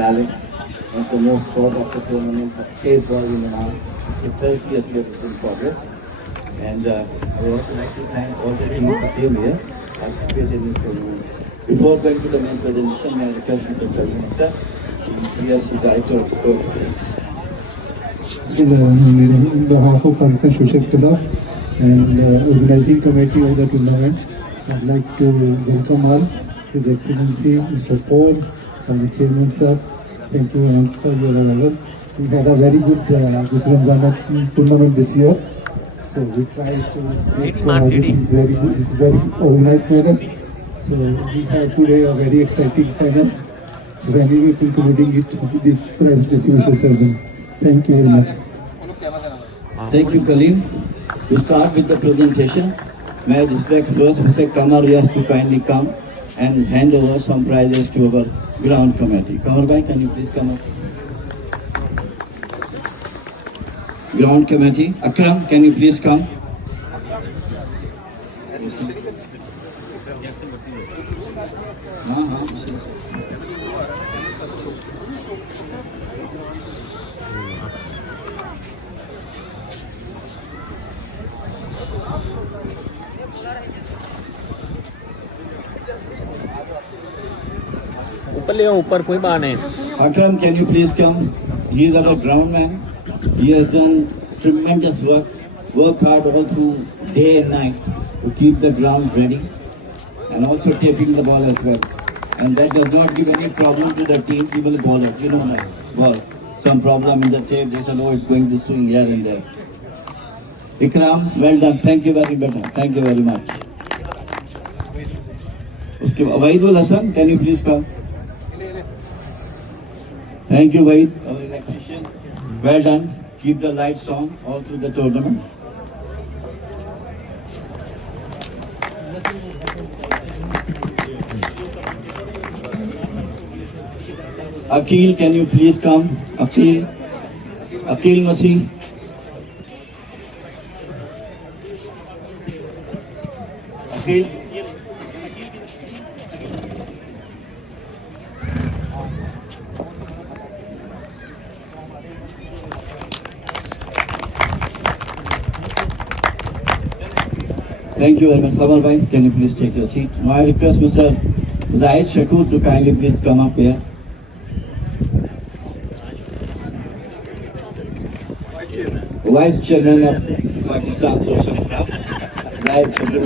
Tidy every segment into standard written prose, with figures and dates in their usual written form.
finale and the most sought after tournament of Chase Ball in Oman. It's 30th year in progress. And I would also like to thank all the teams who came here, participated in this tournament. Before going to the main presentation, may I request Mr. Chaudhary Mehta, the Director of Sport. On behalf of Pakistan Social Club and organizing committee of the tournament, I'd like to welcome all His Excellency Mr. Paul and the Chairman sir. Thank you very much for your arrival. We had a very good this Ramzan tournament this year, so we tried to make things very good, very organized manner. So we had today a very exciting final. So anyway, concluding it with the prize distribution ceremony. Thank you very much. Thank you, Kalim. To start with the presentation, may I request first Mr. Kamar Riaz to kindly come and hand over some prizes to our ground committee. Kamar bhai, can you please come up? Ground committee. Akram, can you please come? ऊपर कोई बात नहीं. Akram, can you please come? He is our ground man. He has done tremendous work. Work hard all through day and night to keep the ground ready and also taping the ball as well. And that does not give any problem to the team, even the bowlers. You know that. Ball. Some problem in the tape, they said, oh, it's going to swing here and there. Ikram, well done. Thank you very much. Thank you very much. Uske Waidul Hassan, can you please come? Thank you, Waid, our electrician. Well done. Keep the lights on all through the tournament. Akil, can you please come? Akil Masih. Akil. Thank you very much. Kamar bhai, can you please take your seat? Now I request Mr. Zahid Shakur to kindly please come up here. Vice Chairman of Pakistan Social Club. Zahid Shakur.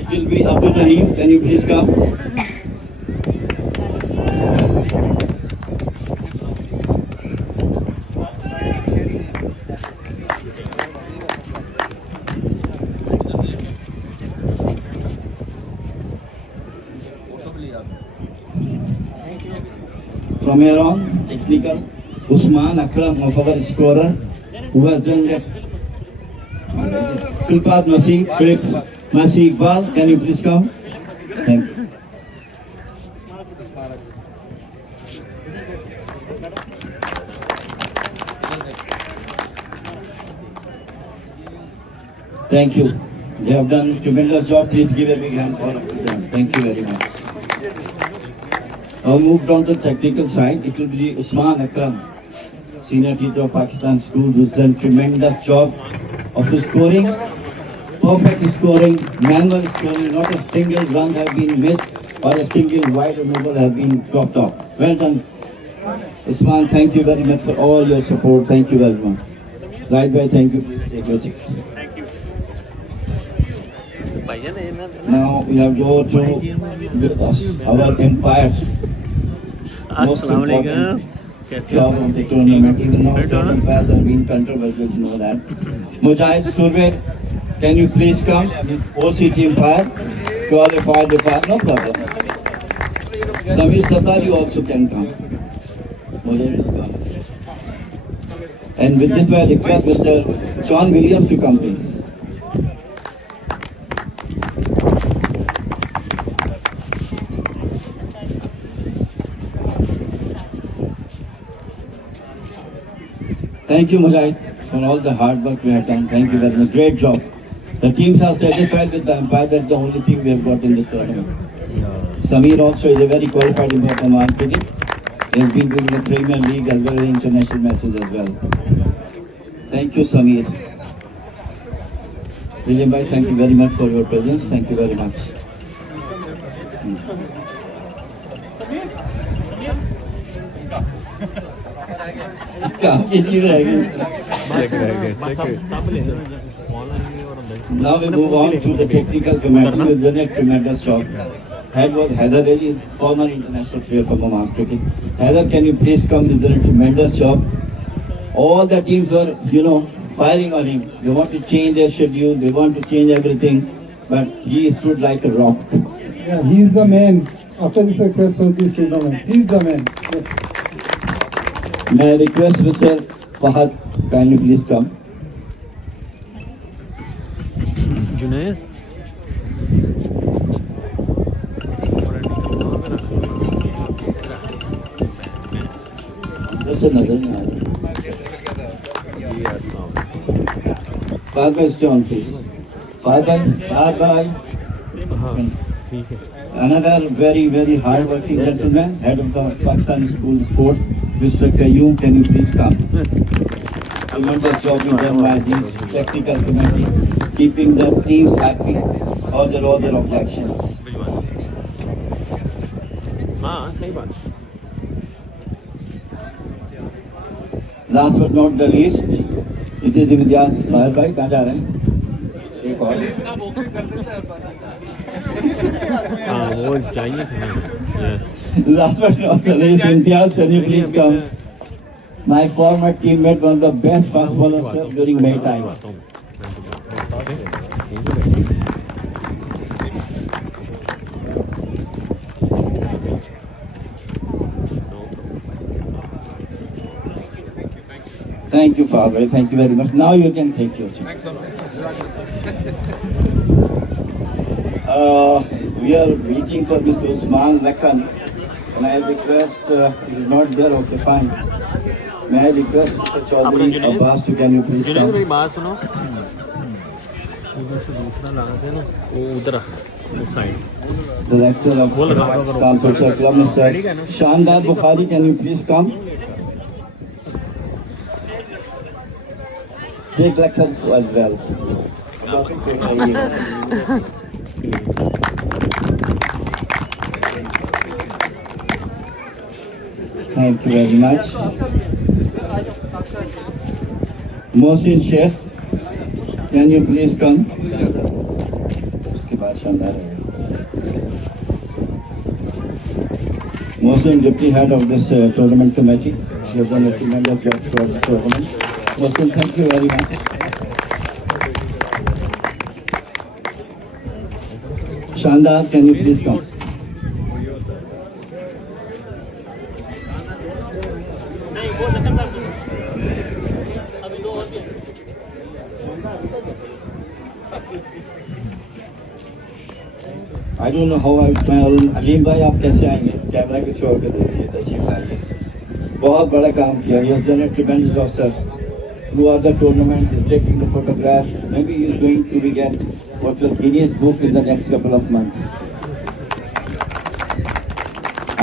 It will be Abdul Rahim. Can you please come? From here on, technical, Usman Akram of our scorer, who has done that. Philip Masih Iqbal, can you please come? Thank you. Thank you. They have done a tremendous job. Please give a big hand for all of them. Thank you very much. Now moved on to the technical side, it will be Usman Akram, senior teacher of Pakistan School, who's done tremendous job of the scoring, perfect scoring, manual scoring, not a single run have been missed or a single wide removal have been dropped off. Well done. Usman, thank you very much for all your support. Thank you very much. Zahid bhai, thank you. Please take your seat. Thank you. Now we have go to with us, our empires. Assalamu alaikum. Job of the tournament, even though the empires have been controversial, you know that. Mujahid Surve, can you please come? OCT empire, qualified empire, no problem. Samir Sattar, you also can come. Mujahid is come. And with this, I request Mr. John Williams to come, please. Thank you, Mujahid. for all the hard work we have done. Thank you very much. Great job. The teams are satisfied with the umpire. That's the only thing we have got in this tournament. Samir also is a very qualified umpire from our cricket. He has been doing the Premier League as well as international matches as well. Thank you, Samir. William bhai, thank you very much for your presence. Thank you very much. काम की चीज रह गई. Now we move on to the technical committee who has done a tremendous job. Head was Haider Ali, former international player from Oman cricket. Haider, can you please come? He's done a tremendous job. All the teams were, firing on him. They want to change their schedule. They want to change everything. But he stood like a rock. Yeah, he's the man. After the success of this tournament, he's the man. Yes. May I request Mr. Fahad, kindly please come. Junaid जैसे नजर नहीं आ रहा. Fahad bhai, stay on please. Fahad bhai. ठीक है. Another very, very hard-working gentleman, head of the Pakistan School Sports, Mr. Qayyum, can you please come? Tremendous job being done by this technical committee, keeping the teams happy, all their objections. हाँ सही बात. Last but not the least, it is Imtiaz Fahad bhai, कहाँ जा रहे हैं? एक और. हाँ वो चाहिए. Last but not the least, Imtiaz, can you please come? My former teammate, one of the best fast bowlers sir, during my time. Thank you, Father. Thank you very much. Now you can take your seat. We are waiting for Mr. Usman Zakhan. And I request, he is not there, okay, fine. May I request Mr. Chaudhary Abbas to can you please Junaid come? मेरी बात सुनो. उधर से दूसरा लगाते ना वो उधर उस side. Director of Pakistan Social Club, Mr. Shandar Bukhari, can you please come? Take lectures as well. Thank you very much. Mohsin Sheikh, can you please come? उसके बाद शानदार है. Mohsin, deputy head of this tournament committee, you have done a tremendous job throughout the tournament. Mohsin, thank you very much. Shandar, can you please come? I don't know how I will. Aleem भाई आप कैसे आएंगे? Camera किसी और को दे दीजिए, तशरीफ लाइए. बहुत बड़ा काम किया. He has done a tremendous job, sir. Throughout the tournament, he's taking the photographs. Maybe he's going to be get what will Guinness Book in the next couple of months.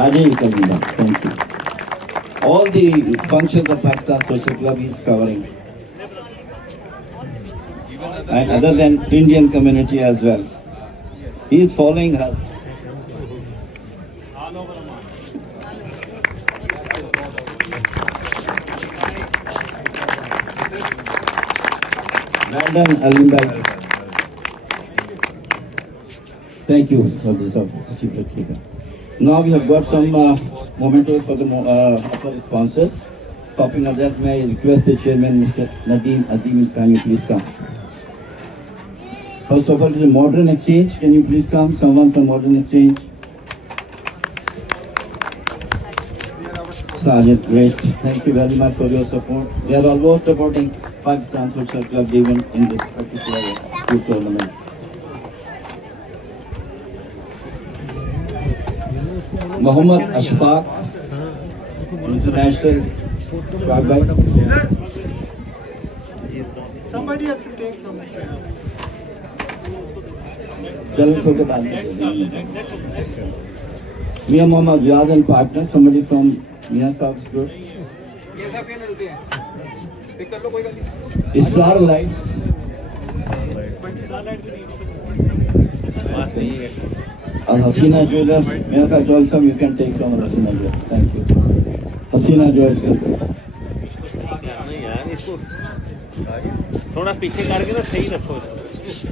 Ajay Kalina, thank you. All the functions of Pakistan Social Club he's covering. And other than Indian community as well. He is following her. Well done, Alim bhai. Thank you for this opportunity. Now we have got some mementos for the upper sponsors. Topping of that, may I request the chairman, Mr. Nadeem Azim, can you please come? First of all, it is a modern exchange. Can you please come? Someone from modern exchange. Sergeant, great. Thank you very much for your support. They are always supporting Pakistan Social Club even in this particular good tournament. Mohammad Ashfaq, international. Somebody has to take from the stage. चलो छोटे बात मियाँ मोहम्मद रियाज and partner somebody from मियाँ साहब group ये सब क्या मिलते हैं? पिक कर लो कोई बात नहीं। इसरार लाइट्स बात नहीं है और हसीना ज्वेलर्स मेरा ख्याल जॉल साहब you can take from Haseena jewellers thank you Haseena jewellers नहीं यार इसको थोड़ा पीछे करके ना सही रखो इसको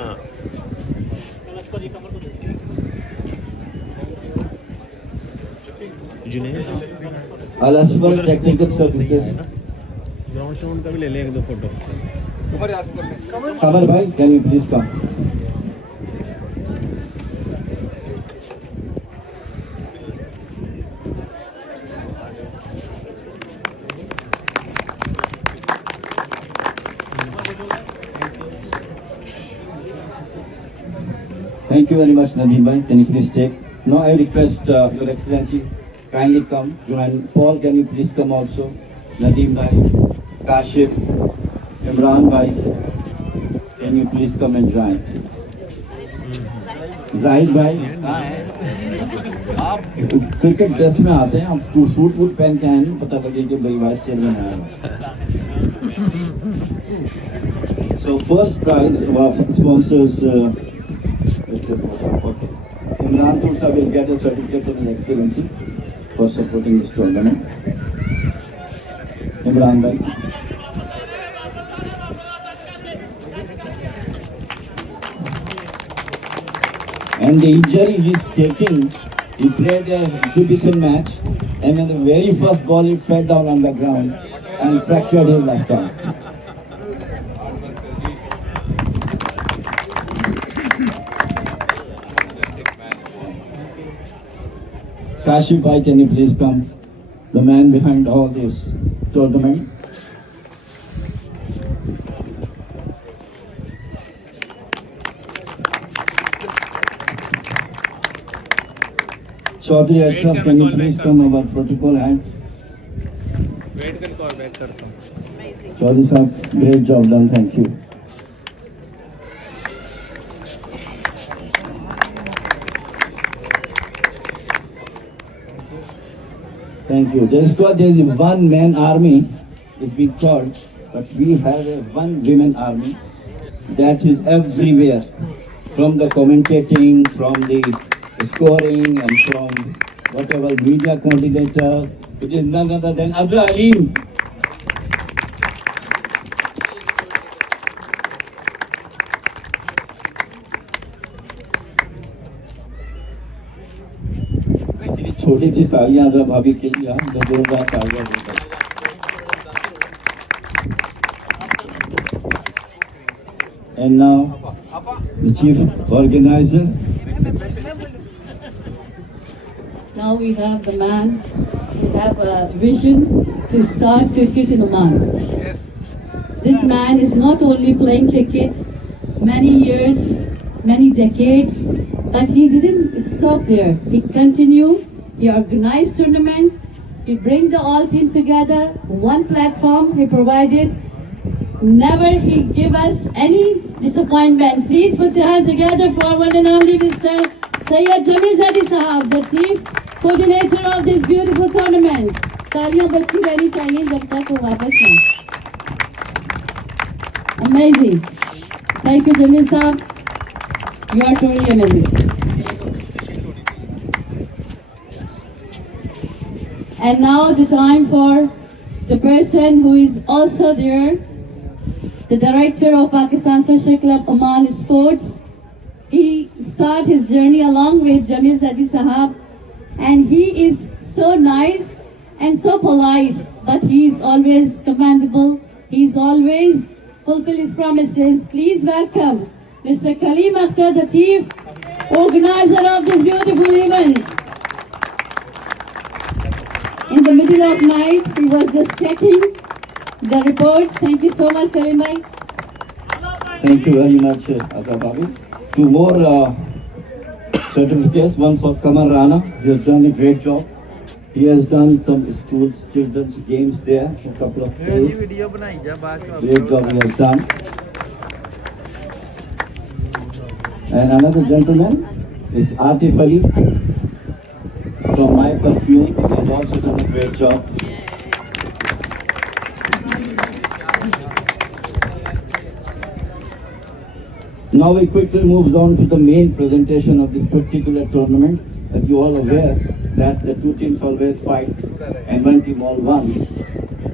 हाँ जुनेद अल असफर टेक्निकल सर्विसेज ग्राउंड शाउंड का भी ले लें एक दो फोटो ऊपर याद कर ले। खबर भाई can you please come Thank you very much, Nadeem bhai. Can you please take? Now I request Your Excellency kindly come. Join. Paul, can you please come also? Nadeem bhai, Kashif, Imran bhai, can you please come and join? Zahid bhai, आप cricket dress में आते हैं, आप suit वूट पहन के आए हैं, पता लगे कि भाई वाइस चेयरमैन आया है। So first prize sponsors. Okay. Imran Tulsa will get a certificate from His Excellency for supporting this tournament. Imran bhai. And the injury he's taking, he played a exhibition match and in the very first ball he fell down on the ground and fractured his left arm. Kashif bhai, can you please come? The man behind all this tournament. Chaudhary Ashraf, can you please come our protocol hand? Wait करके और back करता हूँ Chaudhary sahab, great job done, thank you. Thank you. There is a one-man army, it's been called, but we have a one-women army that is everywhere, from the commentating, from the scoring, and from whatever media coordinator. It is none other than Azra Aleem. छोटी सी तालियां आजरा भाभी के लिए जोरदार तालियां देकर and now the chief organizer. Now we have the man who have a vision to start cricket in Oman. This man is not only playing cricket many years, many decades, but he didn't stop there. He continued. He organized tournament. He bring the all team together. One platform he provided. Never he give us any disappointment. Please put your hands together for one and only Mr. Sayyid Jamil Zadi Sahab, the chief coordinator of this beautiful tournament. तालियां बजती रहनी चाहिए जब तक वो वापस ना. Amazing. Thank you, Jamil Sahab. You are truly amazing. And now the time for the person who is also there, the director of Pakistan Social Club Oman Sports. He started his journey along with Jamil Zadi Sahab, and he is so nice and so polite, but he is always commendable. He is always fulfill his promises. Please welcome Mr. Kaleem Akhtar, the chief organizer of this beautiful event. In the middle of night, he was just checking the reports. Thank you so much, Kaleem bhai. Thank you very much, Azra Babi. Two more certificates, one for Kamar Rana, he has done a great job. He has done some schools, children's games there, a couple of days. Video बनाई जा बाद में Great job he has done. And another gentleman is Atif Ali from My Perfume. He has also done a great job. Now we quickly moves on to the main presentation of this particular tournament. As you all aware that the two teams always fight and one team all won.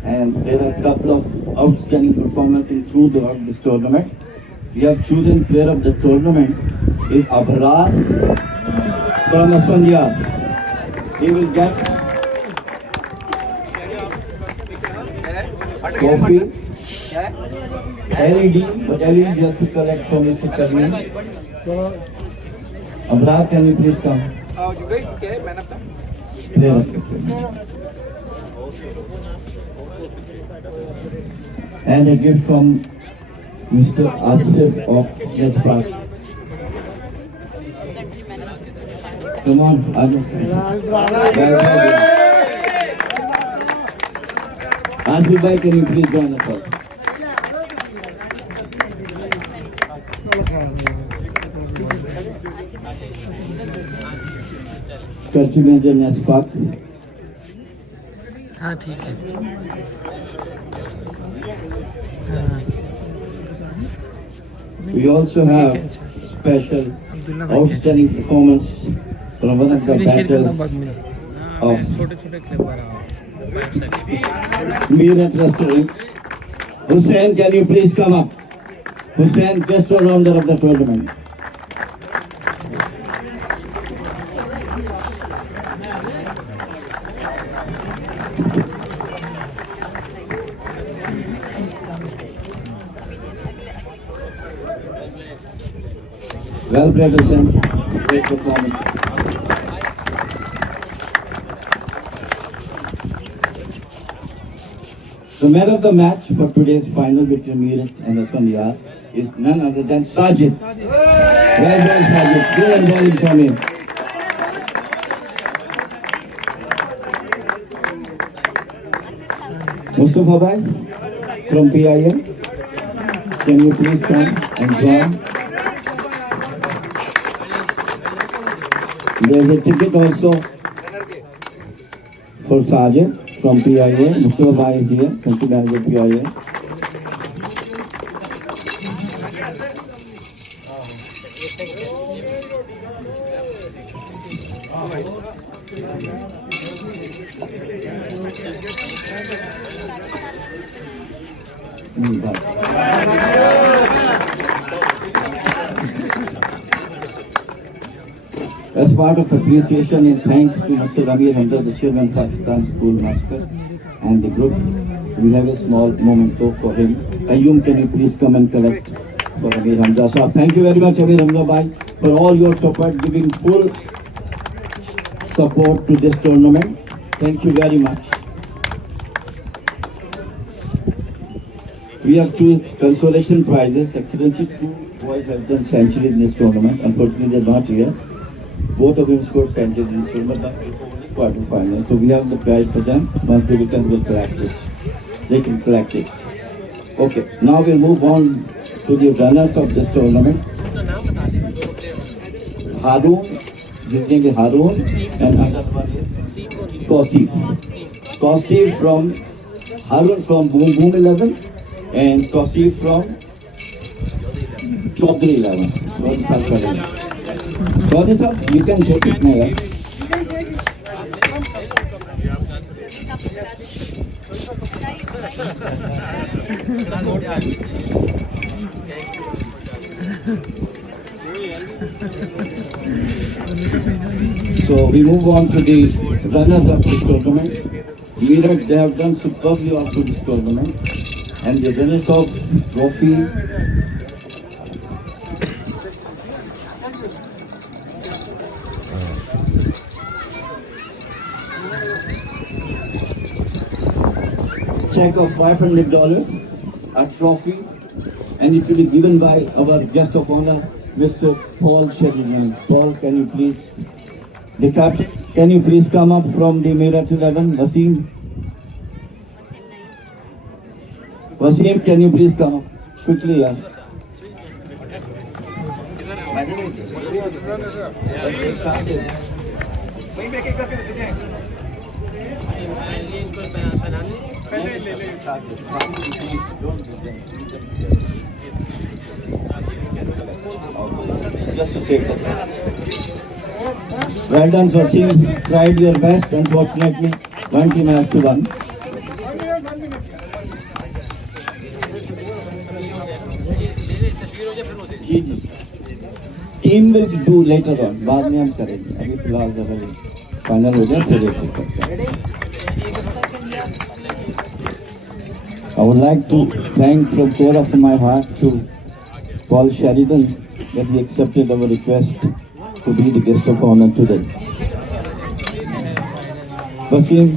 And there are a couple of outstanding performances throughout this tournament. We have chosen player of the tournament is Abrar from Asfandiya. He will get coffee, LED, but LED you have to collect from Mr. Karni. Abrar, can you please come? You guys, okay, man of the Player of the tournament. And a gift from Mr. Asif of Yes Park. Come on, Anu. Asif bhai, can you please join us all? Country Manager Yes Park. हाँ ठीक है We also have special outstanding performance from one of the battles of छोटे छोटे clip बना Meerut Restaurant. Hussain, can you please come up? Hussain, best all-rounder of the tournament. Well played, Hussain. Great performance. The man of the match for today's final between Meerut and Asfandiya is none other than Sajid. Well done, Sajid. Good bowling from him. Mustafa Bhai from PIM. Can you please come and join? There's a ticket also for Sajid from PIA. Mustafa Bhai is here, country manager PIA. As part of appreciation and thanks to Mr. Amir Hamza, the chairman of Pakistan School Master, and the group, we have a small memento for him. Ayyum, can you please come and collect for Amir Hamza? So thank you very much, Amir Hamza bhai, for all your support, giving full support to this tournament. Thank you very much. We have two consolation prizes. Excellency, two boys have done century in this tournament. Unfortunately, they're not here. Both of them scored centuries in this tournament, but only quarter final. So we have the prize for them. Once they return, we'll collect it. They can collect it. Okay, now we'll move on to the runners of this tournament. Harun, his name is Harun, and another one is Kausif. Kausif from Harun from Boom Boom 11, and Kausif from Chaudhary 11. Chaudhary sir, you can take it now. So we move on to the runners of this tournament. Meerut, they have done superbly also this tournament. And the runners of trophy, check of $500, a trophy, and it will be given by our guest of honor, Mr. Paul Sheridan. Paul, can you please decap can you please come up from the Meerut 11? Wasim, can you please come up quickly, yeah. वहीं पे एक करके देते हैं Just to check that. Well done, Wasim. Tried your best. Unfortunately, one team has to win. जी जी team will do later on बाद में हम करेंगे अभी फिलहाल जब फाइनल हो जाए फिर देखते हैं I would like to thank from core of my heart to Paul Sheridan that he accepted our request to be the guest of honor today. Wasim,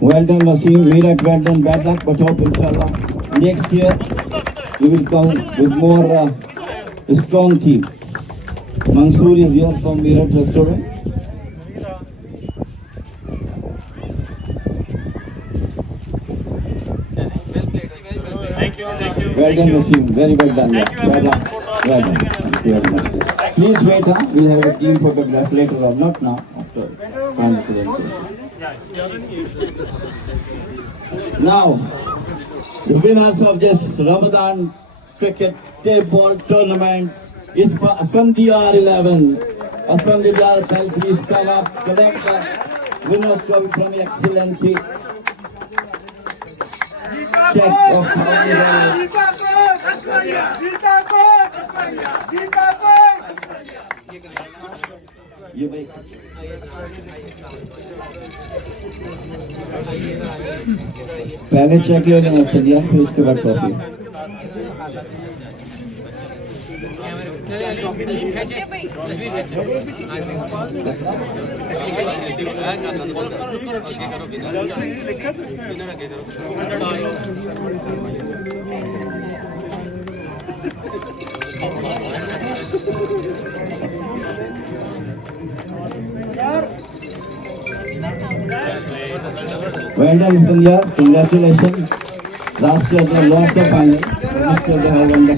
well done, Wasim. Meerut, well done. Bad luck, but hope inshallah next year we will come with more strong team. Mansoor is here from Meerut restaurant. Well done, Wasim. Very well done. Well done. Well done. Thank you very much. Please wait, huh? We'll have a team photograph later on, not now. After final presentation. Now, the winners of this Ramadan cricket table tournament is for Asfandiyar 11. Asfandiyar, please come up, collect the winners trophy from Your Excellency. Check of ये भाई पहले check ले लेना सदिया फिर उसके बाद trophy Well done, Sandhya. Congratulations. Last year they lost the final. This year they have won the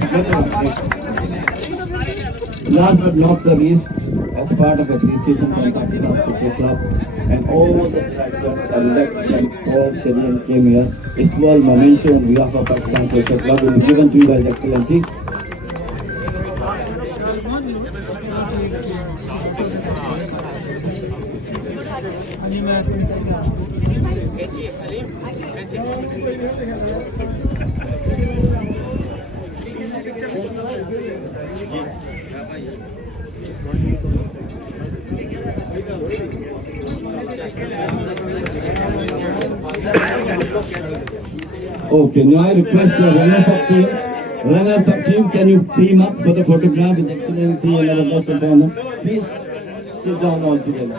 last but not the least, as part of appreciation from Pakistan Cricket Club and all the directors, elect and all Syrian came here. A small memento on behalf of Pakistan Cricket Club will be given to you by His Excellency. Okay, now I request the runners-up team. Runners-up team, can you team up for the photograph with Excellency and our guest of honor? Please sit down all together.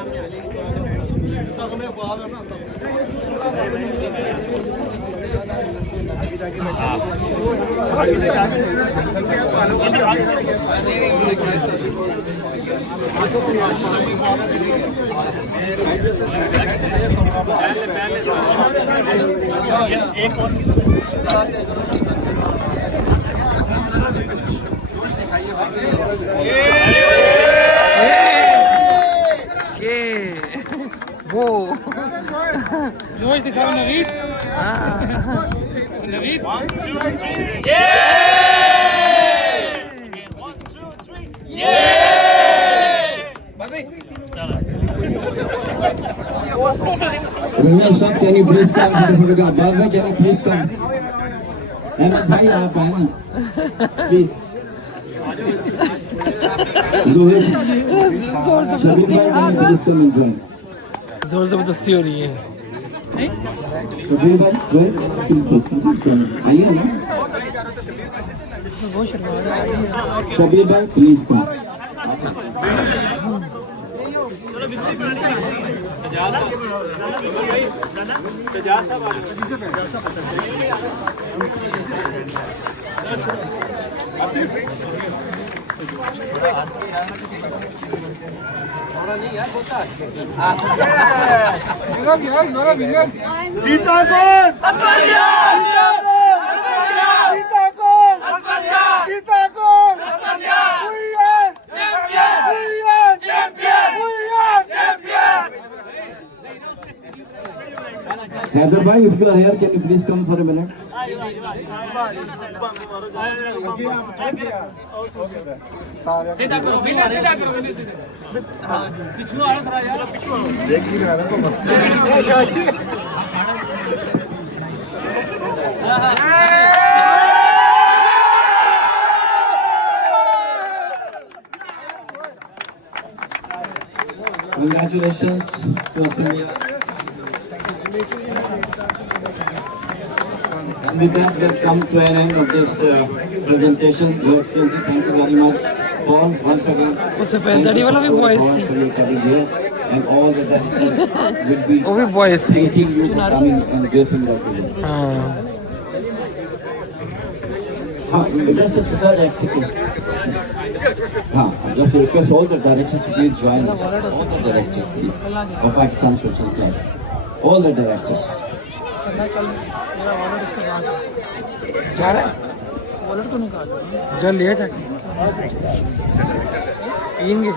वो जोश दिखाओ Naveed Naveed Vinners up, can you please come to the photograph? बाद में can you please come? Ahmad भाई आप आए ना, please. जोहिर, Shabir भाई can you please come and join? जोर जबरदस्ती हो रही है शबीर भाई, जोहिर, आइए ना. शबीर भाई, please come. सजा साहब जीता कौन? जीता कौन? जीता कौन? Heather bhai, if you are here, can you please come for a minute? सीधा करो विनर सीधा करो पिछू आ रहा यार देख ही रहा है तो मस्त Congratulations to Australia. And with that, we have come to an end of this presentation. Your Excellency, thank you very much. Paul, once again, उससे पहले दाढ़ी वाला भी boys for your coming here. And all the directors will be वो भी boys थी thanking you for coming and gracing the occasion. Just a third executive. Just request all the directors to please join us. All the directors, please, of Pakistan Social Club. All the directors. जा रहा है wallet को निकाल जल ले जाके पियेंगे